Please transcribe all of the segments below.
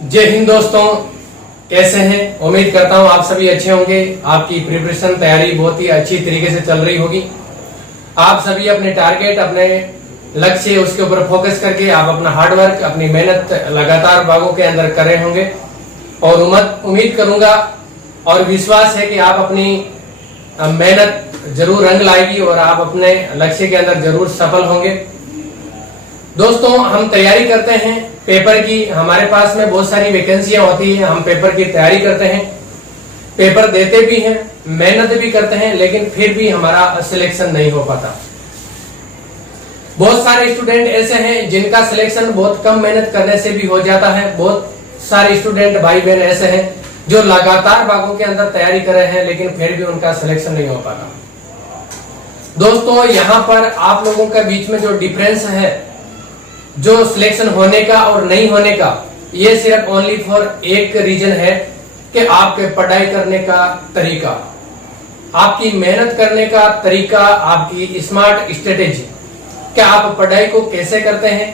जय हिंद दोस्तों, कैसे हैं? उम्मीद करता हूं आप सभी अच्छे होंगे। आपकी प्रिपरेशन तैयारी बहुत ही अच्छी तरीके से चल रही होगी। आप सभी अपने टारगेट, अपने लक्ष्य, उसके ऊपर फोकस करके आप अपना हार्डवर्क, अपनी मेहनत लगातार भागों के अंदर कर रहे होंगे और उम्मीद करूंगा और विश्वास है कि आप अपनी मेहनत जरूर रंग लाएगी और आप अपने लक्ष्य के अंदर जरूर सफल होंगे। दोस्तों, हम तैयारी करते हैं पेपर की। हमारे पास में बहुत सारी वैकेंसियां होती है, हम पेपर की तैयारी करते हैं, पेपर देते भी हैं, मेहनत भी करते हैं, लेकिन फिर भी हमारा सिलेक्शन नहीं हो पाता। बहुत सारे स्टूडेंट ऐसे हैं जिनका सिलेक्शन बहुत कम मेहनत करने से भी हो जाता है। बहुत सारे स्टूडेंट भाई बहन ऐसे हैं जो लगातार भागों के अंदर तैयारी कर रहे हैं, लेकिन फिर भी उनका सिलेक्शन नहीं हो पाता। दोस्तों, यहाँ पर आप लोगों के बीच में जो डिफरेंस है, जो सिलेक्शन होने का और नहीं होने का, ये सिर्फ ओनली फॉर एक रीजन है कि आपके पढ़ाई करने का तरीका, आपकी मेहनत करने का तरीका, आपकी स्मार्ट स्ट्रेटेजी। क्या आप पढ़ाई को कैसे करते हैं?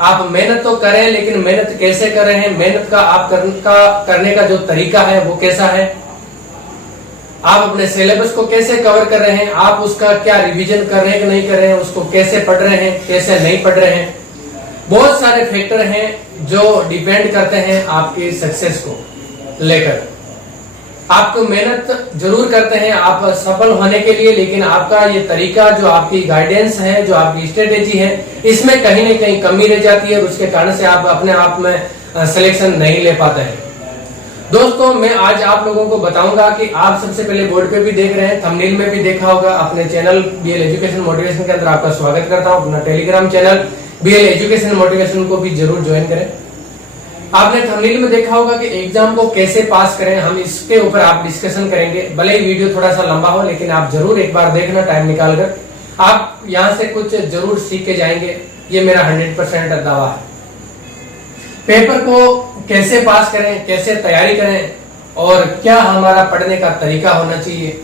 आप मेहनत तो करें, लेकिन मेहनत कैसे कर रहे हैं? मेहनत का आप करने का जो तरीका है वो कैसा है? आप अपने सिलेबस को कैसे कवर कर रहे हैं? आप उसका क्या रिवीजन कर रहे हैं कि नहीं कर रहे हैं? उसको कैसे पढ़ रहे हैं, कैसे नहीं पढ़ रहे हैं? बहुत सारे फैक्टर हैं जो डिपेंड करते हैं आपकी सक्सेस को लेकर। आपको मेहनत जरूर करते हैं आप सफल होने के लिए, लेकिन आपका ये तरीका, जो आपकी गाइडेंस है, जो आपकी स्ट्रेटेजी है, इसमें कहीं ना कहीं कमी रह जाती है और उसके कारण से आप अपने आप में सिलेक्शन नहीं ले पाते हैं। दोस्तों, मैं आज आप लोगों को बताऊंगा कि आप सबसे पहले बोर्ड पे भी देख रहे हैं, थंबनेल में भी देखा होगा, अपने चैनल बीएल एजुकेशन मोटिवेशन के अंदर आपका स्वागत करता हूं। अपना Telegram channel BL education motivation को भी जरूर ज्वाइन करें। आपने थंबनेल में देखा होगा कि एग्जाम को कैसे पास करें, हम इसके ऊपर आप डिस्कशन करेंगे। भले ही वीडियो थोड़ा सा लंबा हो, लेकिन आप जरूर एक बार देखना टाइम निकालकर। आप यहाँ से कुछ जरूर सीख के जाएंगे, ये मेरा 100% दावा है। पेपर को कैसे पास करें, कैसे तैयारी करें और क्या हमारा पढ़ने का तरीका होना चाहिए,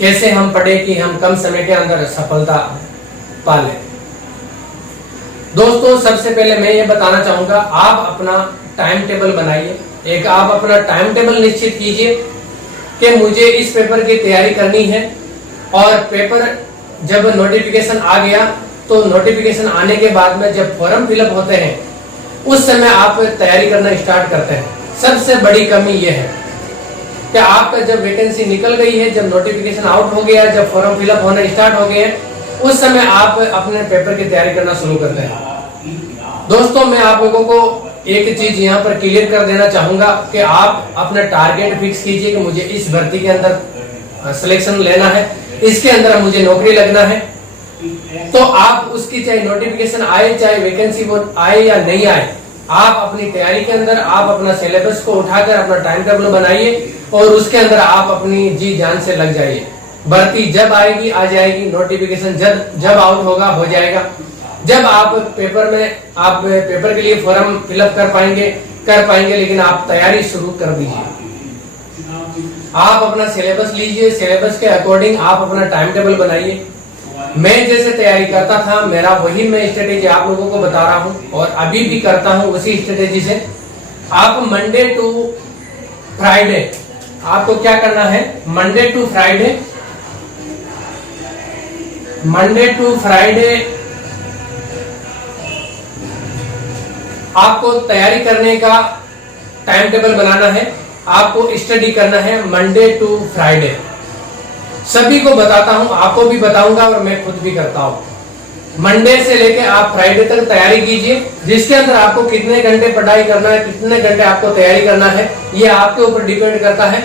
कैसे हम पढ़े कि हम कम समय के अंदर सफलता पा लें। दोस्तों, सबसे पहले मैं ये बताना चाहूंगा, आप अपना टाइम टेबल बनाइए। एक आप अपना टाइम टेबल निश्चित कीजिए कि मुझे इस पेपर की तैयारी करनी है, और पेपर जब नोटिफिकेशन आ गया तो नोटिफिकेशन आने के बाद में जब फॉर्म फिलअप होते हैं उस समय आप तैयारी करना स्टार्ट करते हैं। सबसे बड़ी कमी यह है कि आपका जब वैकेंसी निकल गई है, जब नोटिफिकेशन आउट हो गया, जब फॉर्म फिलअप होना स्टार्ट हो गए, उस समय आप अपने पेपर की तैयारी करना शुरू करते हैं। दोस्तों, मैं आप लोगों को एक चीज यहाँ पर क्लियर कर देना चाहूंगा कि आप अपना टारगेट फिक्स कीजिए कि मुझे इस भर्ती के अंदर सिलेक्शन लेना है, इसके अंदर मुझे नौकरी लगना है। तो आप उसकी चाहे नोटिफिकेशन आए, चाहे वैकेंसी वो आए या नहीं आए, आप अपनी तैयारी के अंदर आप अपना सिलेबस को उठाकर अपना टाइम टेबल बनाइए और उसके अंदर आप अपनी जी जान से लग जाइए। भर्ती जब आएगी आ जाएगी, नोटिफिकेशन जब आउट होगा हो जाएगा। जब आप पेपर के लिए फॉर्म फिलअप कर पाएंगे, लेकिन आप तैयारी शुरू कर दीजिए। आप अपना सिलेबस लीजिए, सिलेबस के अकॉर्डिंग आप अपना टाइम टेबल बनाइए। मैं जैसे तैयारी करता था, मेरा वही मैं स्ट्रेटेजी आप लोगों को बता रहा हूं और अभी भी करता हूं उसी स्ट्रेटेजी से। आप मंडे टू फ्राइडे आपको क्या करना है? मंडे टू फ्राइडे आपको तैयारी करने का टाइम टेबल बनाना है, आपको स्टडी करना है मंडे टू फ्राइडे। सभी को बताता हूं, आपको भी बताऊंगा और मैं खुद भी करता हूं। मंडे से लेके आप फ्राइडे तक तैयारी कीजिए, जिसके अंदर आपको कितने घंटे पढ़ाई करना है, कितने घंटे आपको तैयारी करना है, ये आपके ऊपर डिपेंड करता है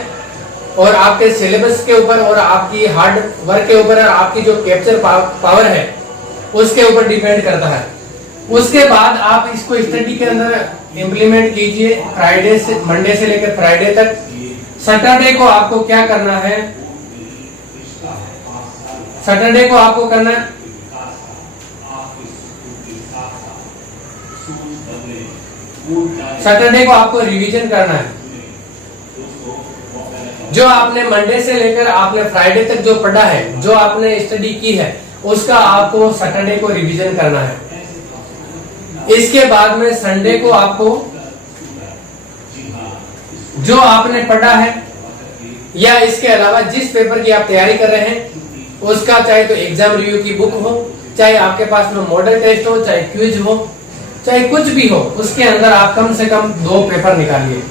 और आपके सिलेबस के ऊपर और आपकी हार्ड वर्क के ऊपर, आपकी जो कैप्चर पावर है उसके ऊपर डिपेंड करता है। उसके बाद आप इसको स्टडी के अंदर इम्प्लीमेंट कीजिए मंडे से लेकर फ्राइडे तक। सैटरडे को आपको क्या करना है? सैटरडे को आपको करना है सैटरडे को आपको रिवीजन करना है। जो आपने मंडे से लेकर आपने फ्राइडे तक जो पढ़ा है, जो आपने स्टडी की है, उसका आपको सैटरडे को रिवीजन करना है। इसके बाद में संडे को आपको जो आपने पढ़ा है या इसके अलावा जिस पेपर की आप तैयारी कर रहे हैं उसका, चाहे तो एग्जाम रिव्यू की बुक हो, चाहे आपके पास में मॉडल टेस्ट हो, चाहे क्विज हो, चाहे कुछ भी हो, उसके अंदर आप कम से कम 2 पेपर निकालिए।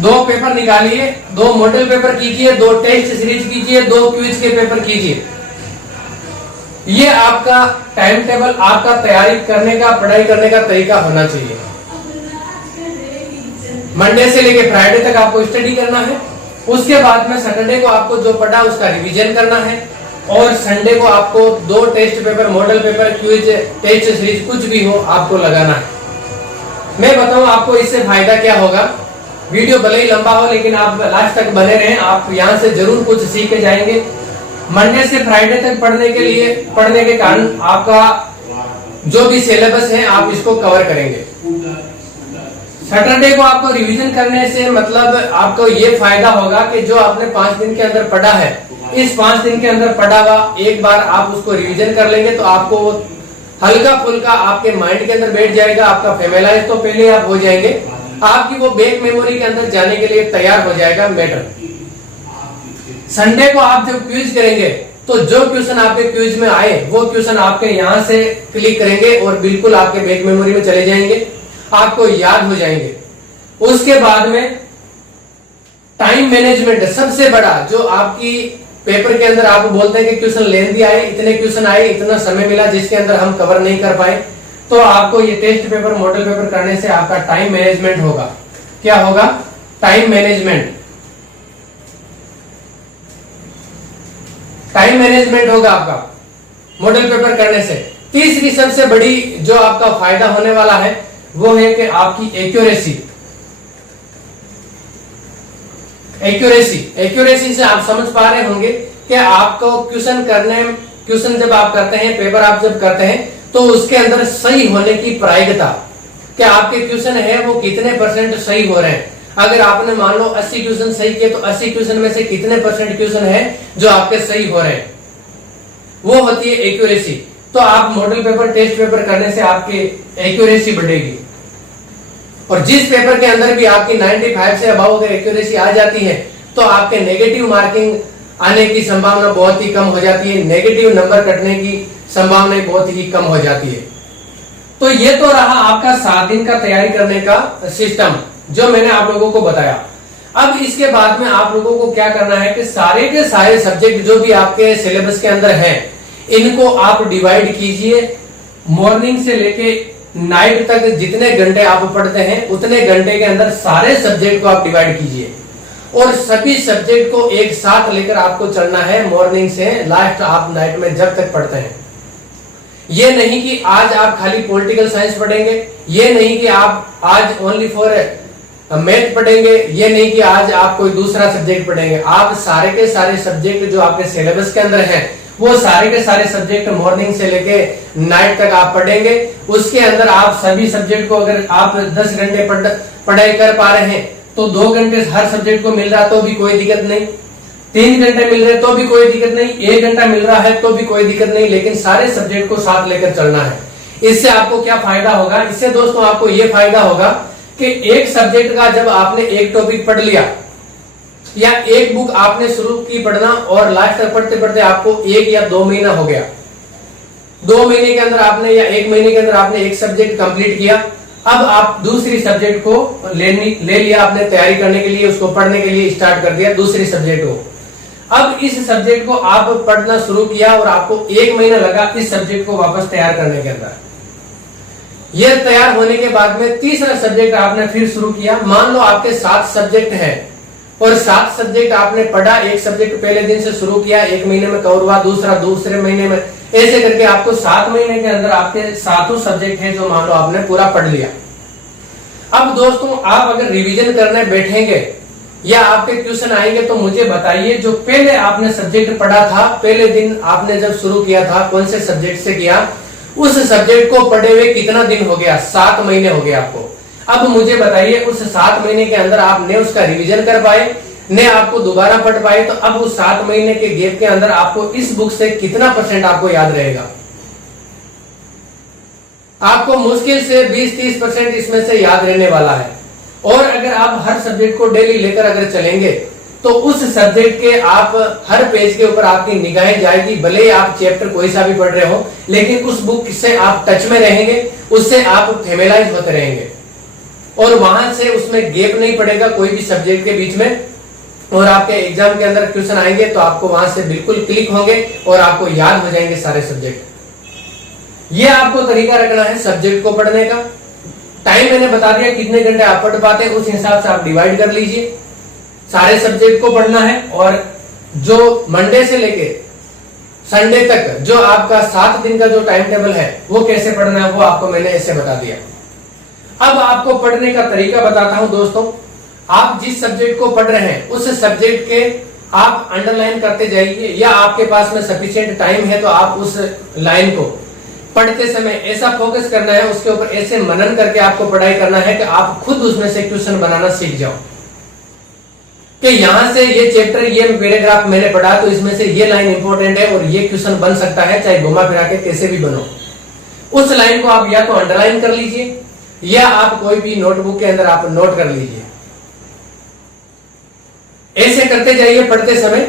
2 पेपर निकालिए, 2 मॉडल पेपर कीजिए, 2 टेस्ट सीरीज कीजिए, 2 क्विज के पेपर कीजिए। ये आपका टाइम टेबल, आपका तैयारी करने का, पढ़ाई करने का तरीका होना चाहिए। मंडे से लेके फ्राइडे तक आपको स्टडी करना है, उसके बाद में सैटरडे को आपको जो पढ़ा उसका रिवीजन करना है, और संडे को आपको 2 test paper, model paper, quiz, test series कुछ भी हो आपको लगाना है। मैं बताऊं आपको इससे फायदा क्या होगा। वीडियो भले ही लंबा हो लेकिन आप लास्ट तक बने रहें, आप यहां से जरूर कुछ सीख के जाएंगे। मंडे से फ्राइडे तक पढ़ने के कारण आपका जो भी सिलेबस है आप इसको कवर करेंगे। सैटरडे को आपको रिवीजन करने से मतलब आपको ये फायदा होगा कि जो आपने 5 दिन के अंदर पढ़ा है, इस 5 दिन के अंदर पढ़ा हुआ एक बार आप उसको रिवीजन कर लेंगे तो आपको हल्का फुल्का आपके माइंड के अंदर बैठ जाएगा। आपका फेमिलाइज तो पहले आप हो जाएंगे, आपकी वो बैक मेमोरी के अंदर जाने के लिए तैयार हो जाएगा मैटर। संडे को आप जब क्विज करेंगे तो जो क्वेश्चन आपके क्विज में आए वो क्वेश्चन आपके यहां से क्लिक करेंगे और बिल्कुल आपके बैक मेमोरी में चले जाएंगे, आपको याद हो जाएंगे। उसके बाद में टाइम मैनेजमेंट सबसे बड़ा, जो आपकी पेपर के अंदर आप बोलते हैं कि क्वेश्चन लेंथी आए, इतने क्वेश्चन आए, इतना समय मिला जिसके अंदर हम कवर नहीं कर पाए, तो आपको ये टेस्ट पेपर, मॉडल पेपर करने से आपका टाइम मैनेजमेंट होगा। क्या होगा? Time management. टाइम मैनेजमेंट होगा आपका मॉडल पेपर करने से। तीसरी सबसे बड़ी जो आपका फायदा होने वाला है वो है कि आपकी एक्यूरेसी। एक्यूरेसी से आप समझ पा रहे होंगे कि आपको क्वेश्चन जब आप करते हैं, पेपर आप जब करते हैं तो उसके अंदर सही होने की प्रायिकता, कि आपके क्वेश्चन है वो कितने % सही हो रहे हैं। अगर आपने मान लो 80 क्वेश्चन सही किए तो 80 क्वेश्चन में से कितने % क्वेश्चन है जो आपके सही हो रहे हैं, वो होती है एक्यूरेसी। तो आप मॉडल पेपर, टेस्ट पेपर करने से आपकी एक्यूरेसी बढ़ेगी। और जिस पेपर के अंदर भी आपकी 95 से अबाव अगर एक्यूरेसी आ जाती है तो आपके नेगेटिव मार्किंग आने की संभावना बहुत ही कम हो जाती है, नेगेटिव नंबर कटने की संभावना बहुत ही कम हो जाती है। तो ये तो रहा आपका 7 दिन का तैयारी करने का सिस्टम जो मैंने आप लोगों को बताया। अब इसके बाद में आप लोगों को क्या करना है कि सारे के सारे सब्जेक्ट जो भी आपके सिलेबस के अंदर हैं, इनको आप डिवाइड कीजिए। मॉर्निंग से लेके नाइट तक जितने घंटे आप पढ़ते हैं उतने घंटे के अंदर सारे सब्जेक्ट को आप डिवाइड कीजिए और सभी सब्जेक्ट को एक साथ लेकर आपको चलना है, मॉर्निंग से लास्ट आप नाइट में जब तक पढ़ते हैं। ये नहीं कि आज आप खाली पॉलिटिकल साइंस पढ़ेंगे, ये नहीं कि आप आज ओनली फॉर मैथ पढ़ेंगे, ये नहीं कि आज आप कोई दूसरा सब्जेक्ट पढ़ेंगे। आप सारे के सारे सब्जेक्ट जो आपके सिलेबस के अंदर हैं वो सारे के सारे सब्जेक्ट मॉर्निंग से लेके नाइट तक आप पढ़ेंगे। उसके अंदर आप सभी सब्जेक्ट को, अगर आप 10 घंटे पढ़ाई कर पा रहे हैं तो 2 घंटे हर सब्जेक्ट को मिल रहा तो भी कोई दिक्कत नहीं, 3 घंटे मिल रहे तो भी कोई दिक्कत नहीं, 1 घंटा मिल रहा है तो भी कोई दिक्कत नहीं, लेकिन सारे सब्जेक्ट को साथ लेकर चलना है। इससे आपको क्या फायदा होगा? इससे दोस्तों आपको ये फायदा होगा कि एक सब्जेक्ट का जब आपने एक टॉपिक पढ़ लिया या एक बुक आपने शुरू की पढ़ना और लास्ट तक पढ़ते पढ़ते आपको 1 या 2 महीना हो गया, 2 महीने के अंदर आपने या 1 महीने के अंदर आपने एक सब्जेक्ट कंप्लीट किया। अब आप दूसरी सब्जेक्ट को ले लिया, आपने तैयारी करने के लिए, उसको पढ़ने के लिए स्टार्ट कर दिया दूसरी सब्जेक्ट को। अब इस सब्जेक्ट को आप पढ़ना शुरू किया और आपको 1 महीना लगा इस सब्जेक्ट को वापस तैयार करने के अंदर। यह तैयार होने के बाद में तीसरा सब्जेक्ट आपने फिर शुरू किया। मान लो आपके 7 सब्जेक्ट हैं और 7 सब्जेक्ट आपने पढ़ा, एक सब्जेक्ट पहले दिन से शुरू किया, 1 महीने में कवर हुआ, दूसरा दूसरे महीने में, ऐसे करके आपको 7 महीने के अंदर आपके 7 सब्जेक्ट हैं जो मान लो आपने पूरा पढ़ लिया। अब दोस्तों आप अगर रिवीजन करने बैठेंगे या आपके क्वेश्चन आएंगे तो मुझे बताइए, जो पहले आपने सब्जेक्ट पढ़ा था, पहले दिन आपने जब शुरू किया था कौन से सब्जेक्ट से किया, उस सब्जेक्ट को पढ़े हुए कितना दिन हो गया? 7 महीने हो गए आपको। अब मुझे बताइए उस 7 महीने के अंदर आपने उसका रिवीजन कर पाए, ने आपको दोबारा पढ़ पाए, तो अब उस 7 महीने के गैप के अंदर आपको इस बुक से कितना % आपको याद रहेगा? आपको मुश्किल से 20-30% इसमें से याद रहने वाला है। और अगर आप हर सब्जेक्ट को डेली लेकर अगर चलेंगे तो उस सब्जेक्ट के आप हर पेज के ऊपर आपकी निगाहें जाएगी, भले ही आप चैप्टर कोई सा भी पढ़ रहे हो, लेकिन उस बुक से आप टच में रहेंगे, उससे आप फेमिलाइज होते रहेंगे और वहां से उसमें गैप नहीं पड़ेगा कोई भी सब्जेक्ट के बीच में। और आपके एग्जाम के अंदर क्वेश्चन आएंगे तो आपको वहां से बिल्कुल क्लिक होंगे और आपको याद हो जाएंगे सारे सब्जेक्ट। ये आपको तरीका रखना है सब्जेक्ट को पढ़ने का। टाइम मैंने बता दिया कितने घंटे आप पढ़ पाते हैं, उस हिसाब से आप डिवाइड कर लीजिए। सारे सब्जेक्ट को पढ़ना है और जो मंडे से लेके संडे तक जो आपका 7 दिन का जो टाइम टेबल है वो कैसे पढ़ना है वो आपको मैंने ऐसे बता दिया। अब आपको पढ़ने का तरीका बताता हूं दोस्तों। आप जिस सब्जेक्ट को पढ़ रहे हैं उस सब्जेक्ट के आप अंडरलाइन करते जाइए, या आपके पास में सफिशिएंट टाइम है तो आप उस लाइन को पढ़ते समय ऐसा फोकस करना है, उसके ऊपर ऐसे मनन करके आपको पढ़ाई करना है कि आप खुद उसमें से क्वेश्चन बनाना सीख जाओ कि यहां से ये चैप्टर ये पैराग्राफ मैंने पढ़ा तो इसमें से ये लाइन इंपॉर्टेंट है और ये क्वेश्चन बन सकता है, चाहे घुमा फिरा के कैसे भी बनो। उस लाइन को आप या तो अंडरलाइन कर लीजिए या आप कोई भी नोटबुक के अंदर आप नोट कर लीजिए। ऐसे करते जाइए पढ़ते समय।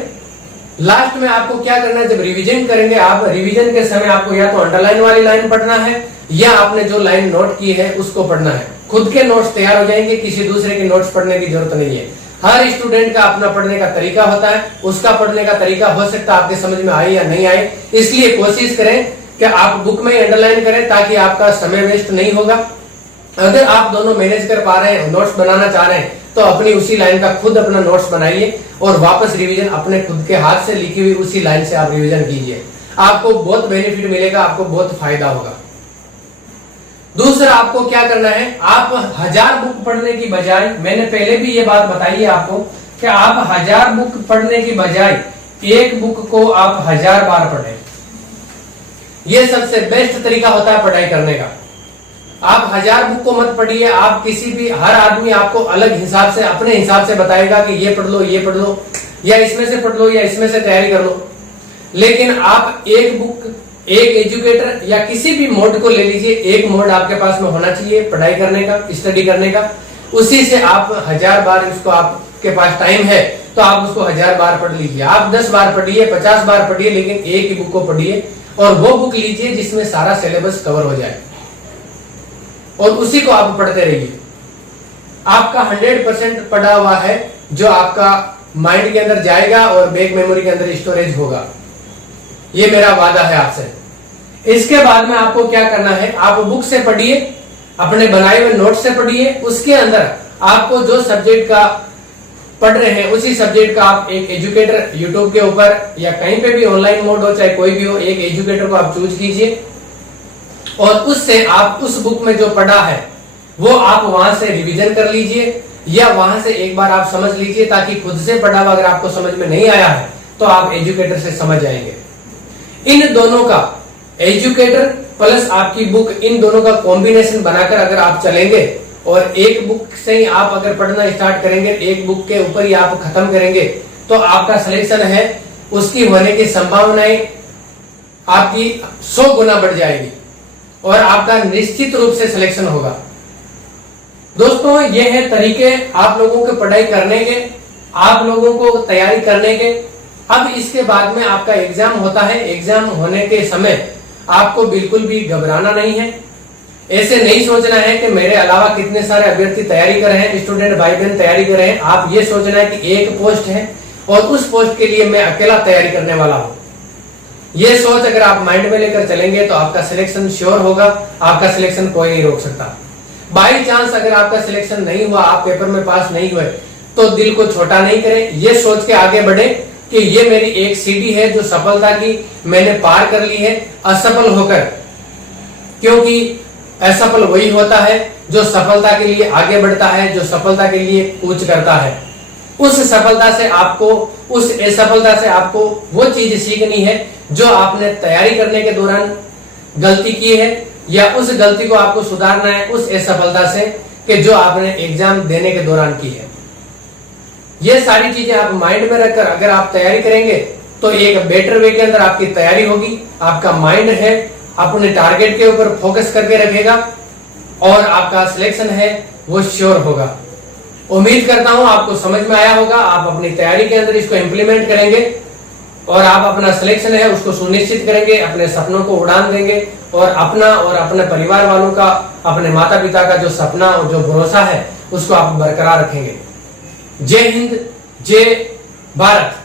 लास्ट में आपको क्या करना है, जब रिवीजन करेंगे आप, रिवीजन के समय आपको या तो अंडरलाइन वाली लाइन पढ़ना है या आपने जो लाइन नोट की है उसको पढ़ना है। खुद के नोट्स तैयार हो जाएंगे, किसी दूसरे के नोट्स पढ़ने की जरूरत नहीं है। हर स्टूडेंट का अपना पढ़ने का तरीका होता है, उसका पढ़ने का तरीका हो सकता है आपके समझ में आए या नहीं आए, इसलिए कोशिश करें कि आप बुक में अंडरलाइन करें ताकि आपका समय वेस्ट नहीं होगा। अगर आप दोनों मैनेज कर पा रहे हैं, नोट्स बनाना चाह रहे हैं, तो अपनी उसी लाइन का खुद अपना नोट्स बनाइए और वापस रिवीजन अपने खुद के हाथ से लिखी हुई उसी लाइन से आप रिवीजन कीजिए। आपको बहुत बेनिफिट मिलेगा, आपको बहुत फायदा होगा। दूसरा आपको क्या करना है, आप 1000 बुक पढ़ने की बजाय, मैंने पहले भी ये बात बताई है आपको कि आप 1000 बुक पढ़ने की बजाय एक बुक को आप 1000 बार पढ़ें। यह सबसे बेस्ट तरीका होता है पढ़ाई करने का। आप 1000 बुक को मत पढ़िए, आप किसी भी, हर आदमी आपको अलग हिसाब से अपने हिसाब से बताएगा कि ये पढ़ लो, ये पढ़ लो, या इसमें से पढ़ लो, या इसमें से तैयारी कर लो। लेकिन आप एक बुक, एक एजुकेटर या किसी भी मोड को ले लीजिए, एक मोड आपके पास में होना चाहिए पढ़ाई करने का, स्टडी करने का। उसी से आप 1000 बार, उसको आपके पास टाइम है तो आप उसको 1000 बार पढ़ लीजिए। आप 10 बार पढ़िए, 50 बार पढ़िए, लेकिन एक ही बुक को पढ़िए और वो बुक लीजिए जिसमें सारा सिलेबस कवर हो जाए और उसी को आप पढ़ते रहिए। आपका 100% पढ़ा हुआ है जो आपका माइंड के अंदर जाएगा और बैक मेमोरी के अंदर स्टोरेज होगा, ये मेरा वादा है आपसे। इसके बाद में आपको क्या करना है, आप बुक से पढ़िए, अपने बनाए हुए नोट से पढ़िए। उसके अंदर आपको जो सब्जेक्ट का पढ़ रहे हैं उसी सब्जेक्ट का आप एक एजुकेटर, यूट्यूब के ऊपर या कहीं पे भी ऑनलाइन मोड हो, चाहे कोई भी हो, एक एजुकेटर को आप चूज कीजिए और उससे आप उस बुक में जो पढ़ा है वो आप वहां से रिवीजन कर लीजिए या वहां से एक बार आप समझ लीजिए, ताकि खुद से पढ़ा हुआ अगर आपको समझ में नहीं आया है तो आप एजुकेटर से समझ जाएंगे। इन दोनों का, एजुकेटर प्लस आपकी बुक, इन दोनों का कॉम्बिनेशन बनाकर अगर आप चलेंगे और एक बुक से ही आप अगर पढ़ना स्टार्ट करेंगे, एक बुक के ऊपर ही आप खत्म करेंगे, तो आपका सिलेक्शन है उसकी होने की संभावनाएं आपकी 100 गुना बढ़ जाएगी और आपका निश्चित रूप से सिलेक्शन होगा। दोस्तों, ये है तरीके आप लोगों के पढ़ाई करने के, आप लोगों को तैयारी करने के। अब इसके बाद में आपका एग्जाम होता है। एग्जाम होने के समय आपको बिल्कुल भी घबराना नहीं है। ऐसे नहीं सोचना है कि मेरे अलावा कितने सारे अभ्यर्थी तैयारी कर रहे हैं, स्टूडेंट भाई बहन तैयारी कर रहे हैं। आप ये सोचना है कि एक पोस्ट है और उस पोस्ट के लिए मैं अकेला तैयारी करने वाला हूं। ये सोच अगर आप माइंड में लेकर चलेंगे तो आपका सिलेक्शन श्योर होगा, आपका सिलेक्शन कोई नहीं रोक सकता। बाई चांस अगर आपका सिलेक्शन नहीं हुआ, आप पेपर में पास नहीं हुए, तो दिल को छोटा नहीं करें। ये सोच के आगे बढ़े कि ये मेरी एक सीढ़ी है जो सफलता की मैंने पार कर ली है असफल होकर, क्योंकि असफल वही होता है जो सफलता के लिए आगे बढ़ता है, जो सफलता के लिए कूच करता है। उस सफलता से आपको, उस असफलता से आपको वो चीज सीखनी है जो आपने तैयारी करने के दौरान गलती की है, या उस गलती को आपको सुधारना है उस असफलता से कि जो आपने एग्जाम देने के दौरान की है। ये सारी चीजें आप माइंड में रखकर अगर आप तैयारी करेंगे तो एक बेटर वे के अंदर आपकी तैयारी होगी। आपका माइंड है अपने टारगेट के ऊपर फोकस करके रखेगा और आपका सिलेक्शन है वो श्योर होगा। उम्मीद करता हूं आपको समझ में आया होगा। आप अपनी तैयारी के अंदर इसको इम्प्लीमेंट करेंगे और आप अपना सिलेक्शन है उसको सुनिश्चित करेंगे, अपने सपनों को उड़ान देंगे और अपने परिवार वालों का, अपने माता पिता का जो सपना और जो भरोसा है उसको आप बरकरार रखेंगे। जय हिंद, जय भारत।